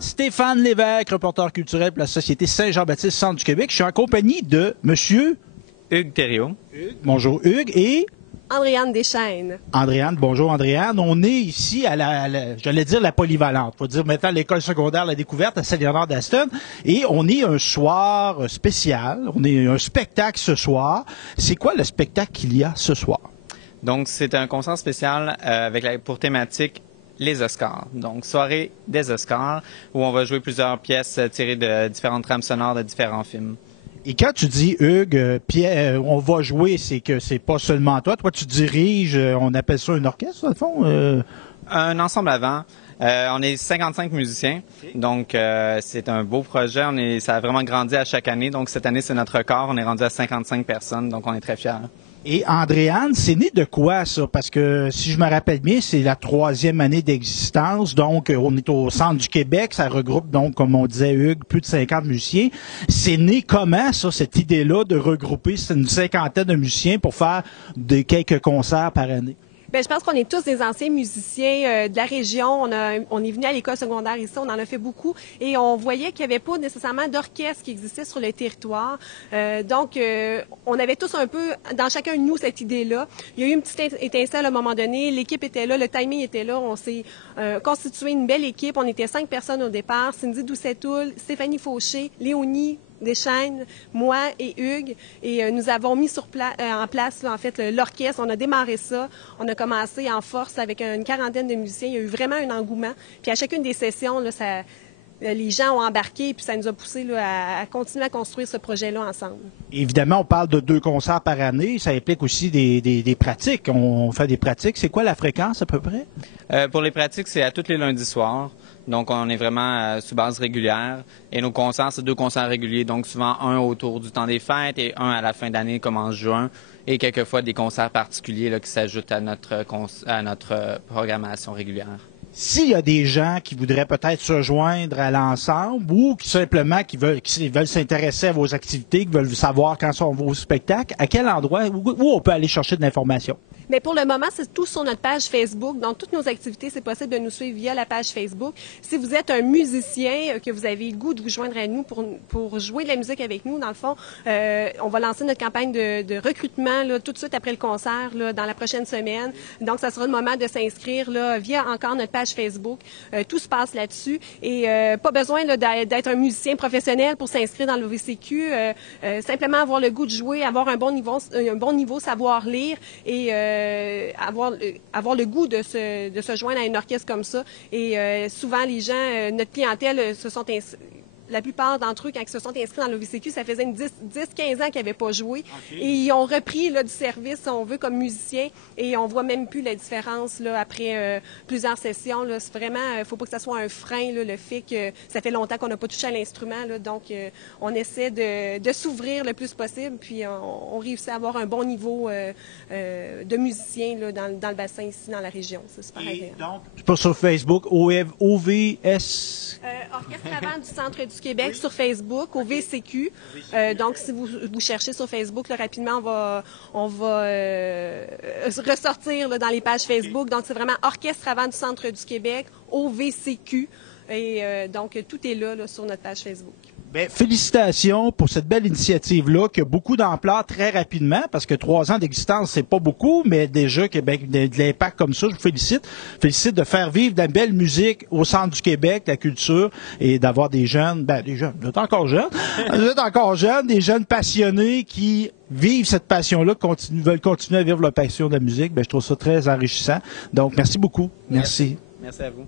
Stéphane Lévesque, reporter culturel pour la Société Saint-Jean-Baptiste Centre du Québec. Je suis en compagnie de Monsieur Hugues Thériault. Bonjour Hugues et Andréane Deschênes. Andréane. Bonjour Andréane. On est ici à j'allais dire la polyvalente. Faut dire maintenant l'école secondaire La Découverte à Saint-Léonard d'Aston. Et on est un soir spécial. On est un spectacle ce soir. C'est quoi le spectacle qu'il y a ce soir? Donc, c'est un concert spécial pour thématique les Oscars. Donc, soirée des Oscars, où on va jouer plusieurs pièces tirées de différentes trames sonores de différents films. Et quand tu dis, Hugues, Pierre, on va jouer, c'est que c'est pas seulement toi. Toi, tu diriges, on appelle ça un orchestre, dans le fond? Un ensemble avant. On est 55 musiciens, donc c'est un beau projet. Ça a vraiment grandi à chaque année. Donc, cette année, c'est notre record. On est rendu à 55 personnes, donc on est très fiers. Et Andréane, c'est né de quoi, ça? Parce que, si je me rappelle bien, c'est la 3e année d'existence. Donc, on est au centre du Québec. Ça regroupe, donc, comme on disait, Hugues, plus de 50 musiciens. C'est né comment, ça, cette idée-là de regrouper une cinquantaine de musiciens pour faire quelques concerts par année? Bien, je pense qu'on est tous des anciens musiciens de la région. On est venu à l'école secondaire ici, on en a fait beaucoup et on voyait qu'il n'y avait pas nécessairement d'orchestre qui existait sur le territoire. Donc, on avait tous un peu, dans chacun de nous, cette idée-là. Il y a eu une petite étincelle à un moment donné. L'équipe était là, le timing était là. On s'est constitué une belle équipe. On était 5 personnes au départ. Cindy Doucetoul, Stéphanie Fauché, Léonie Deschênes, moi et Hugues. Et nous avons mis en place, là, en fait, l'orchestre. On a démarré ça. On a commencé en force avec une quarantaine de musiciens. Il y a eu vraiment un engouement. Puis à chacune des sessions, là, les gens ont embarqué, puis ça nous a poussé là, à continuer à construire ce projet-là ensemble. Évidemment, on parle de 2 concerts par année. Ça implique aussi des pratiques. On fait des pratiques. C'est quoi la fréquence à peu près? Pour les pratiques, c'est à tous les lundis soirs. Donc, on est vraiment sous base régulière. Et nos concerts, c'est 2 concerts réguliers. Donc, souvent, un autour du temps des fêtes et un à la fin d'année, comme en juin. Et quelquefois, des concerts particuliers là, qui s'ajoutent à notre programmation régulière. S'il y a des gens qui voudraient peut-être se joindre à l'ensemble ou qui simplement qui veulent s'intéresser à vos activités, qui veulent savoir quand sont vos spectacles, à quel endroit, où on peut aller chercher de l'information? Mais pour le moment, c'est tout sur notre page Facebook. Donc, toutes nos activités, c'est possible de nous suivre via la page Facebook. Si vous êtes un musicien, que vous avez le goût de vous joindre à nous pour jouer de la musique avec nous, dans le fond, on va lancer notre campagne de recrutement là, tout de suite après le concert, là, dans la prochaine semaine. Donc, ça sera le moment de s'inscrire là, via encore notre page Facebook. Tout se passe là-dessus. Et pas besoin là, d'être un musicien professionnel pour s'inscrire dans le VCQ. Simplement avoir le goût de jouer, avoir un bon niveau savoir lire et avoir le goût de se joindre à un orchestre comme ça. Et souvent, les gens, notre clientèle, la plupart d'entre eux, quand ils se sont inscrits dans le VCQ, ça faisait 10-15 ans qu'ils n'avaient pas joué. Okay. Et ils ont repris là, du service, on veut, comme musicien, et on voit même plus la différence là, après plusieurs sessions. Là. C'est vraiment, il ne faut pas que ça soit un frein, là, le fait que ça fait longtemps qu'on n'a pas touché à l'instrument. Là. Donc, on essaie de s'ouvrir le plus possible, puis on réussit à avoir un bon niveau de musiciens là, dans le bassin ici, dans la région. C'est super agréable. Donc, c'est pas sur Facebook, OVS... Orchestre avant du Centre du Québec sur Facebook, au VCQ. Donc, si vous cherchez sur Facebook, là, rapidement, on va ressortir là, dans les pages Facebook. Donc, c'est vraiment Orchestre avant du Centre du Québec, au VCQ. Et donc, tout est là, sur notre page Facebook. Bien, félicitations pour cette belle initiative-là qui a beaucoup d'ampleur très rapidement parce que 3 ans d'existence, c'est pas beaucoup, mais déjà qu'il y a de l'impact comme ça, je vous félicite. Félicite de faire vivre de la belle musique au centre du Québec, la culture, et d'avoir des jeunes, vous êtes encore jeunes, des jeunes passionnés qui vivent cette passion-là, veulent continuer à vivre leur passion de la musique. Bien, je trouve ça très enrichissant. Donc, merci beaucoup. Merci. Merci à vous.